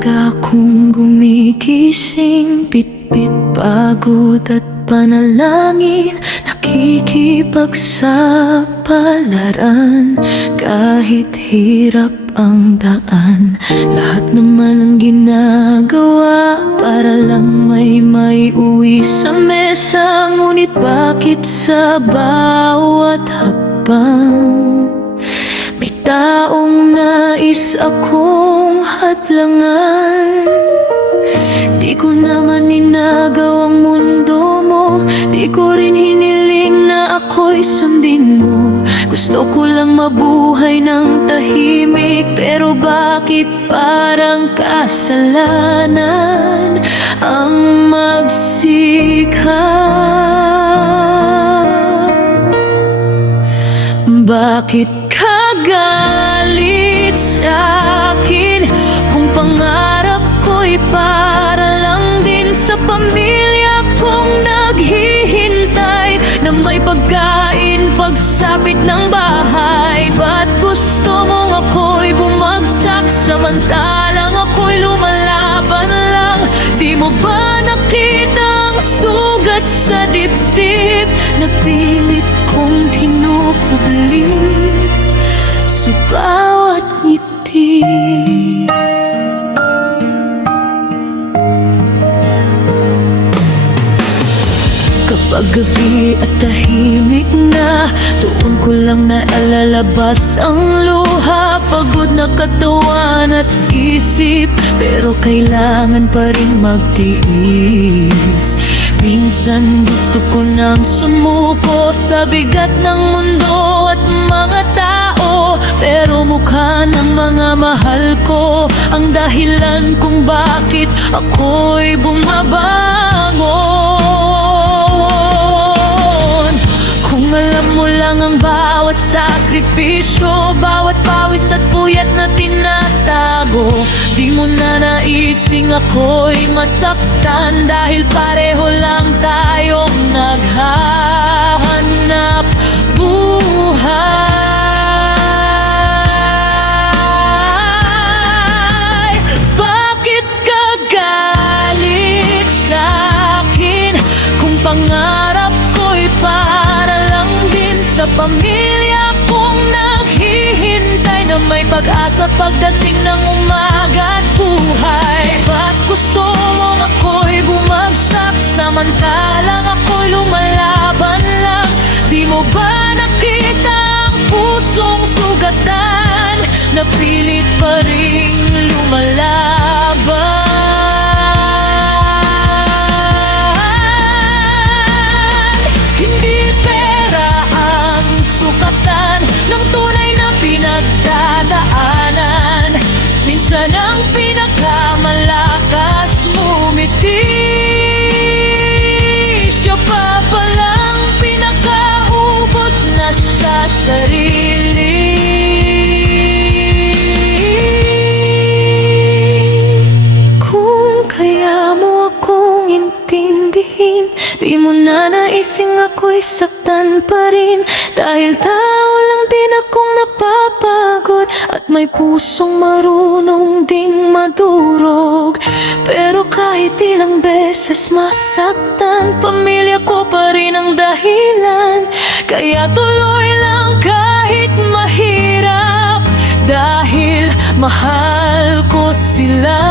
umaga kong gumigising, bitbit pagod at panalangin, nakikipagsapalaran kahit hirap ang daan. Lahat naman ang ginagawa para lang may uwi sa mesa. Ngunit bakit sa bawat hakbang may taong nais akong hadlangan? Di ko naman inagaw ang mundo mo, di ko rin hiniling na ako'y sundin mo. Gusto ko lang mabuhay ng tahimik, pero bakit parang kasalanan ang magsikap? Bakit ka galit sa'kin kung pangarap ko'y para lang din sa pamilya kong naghihintay na may pagkain pagsapit ng bahay? Ba't gusto mong ako'y bumagsak samantalang ako'y lumalaban lang? Di mo ba nakita ang sugat sa dibdib na pilit kong pinupubli sa bawat ngiti? Kapag gabi at tahimik na, doon ko lang naalalabas ang luha. Pagod na katawan at isip, pero kailangan pa rin magtiis. Minsan gusto ko nang sumuko sa bigat ng mundo at mga tao, pero mukha ng mga mahal ko ang dahilan kung bakit ako'y bumabangon. Kung alam mo lang ang bawat sakripisyo, bawat pawis at puyat na tinatago, di mo na naising ako'y masaktan, dahil pareho lang tayong naghahanap buhay. Bakit ka galit sa'kin kung pangarap ko'y para lang din sa pamilya kong naghihintay na may pag-asa pagdating ng umaga at buhay? Ba't gusto mong ako'y bumagsak samantalang ako'y lumalaban lang? Di mo ba nakita ang pusong sugatan na pilit pa rin lumalaban? Hindi pera ang sukatan ng tunay na pinagdadaanan. Minsan ang pinakamalakas ngumiti, siya pa palang pinakaubos na sa sarili. Kung kaya mo akong intindihin, di mo na naising ako'y saktan pa rin, dahil tao lang din akong napapagod at may pusong marunong ding madurog. Pero kahit ilang beses masaktan, pamilya ko pa rin ang dahilan. Kaya tuloy lang kahit mahirap, dahil mahal ko sila.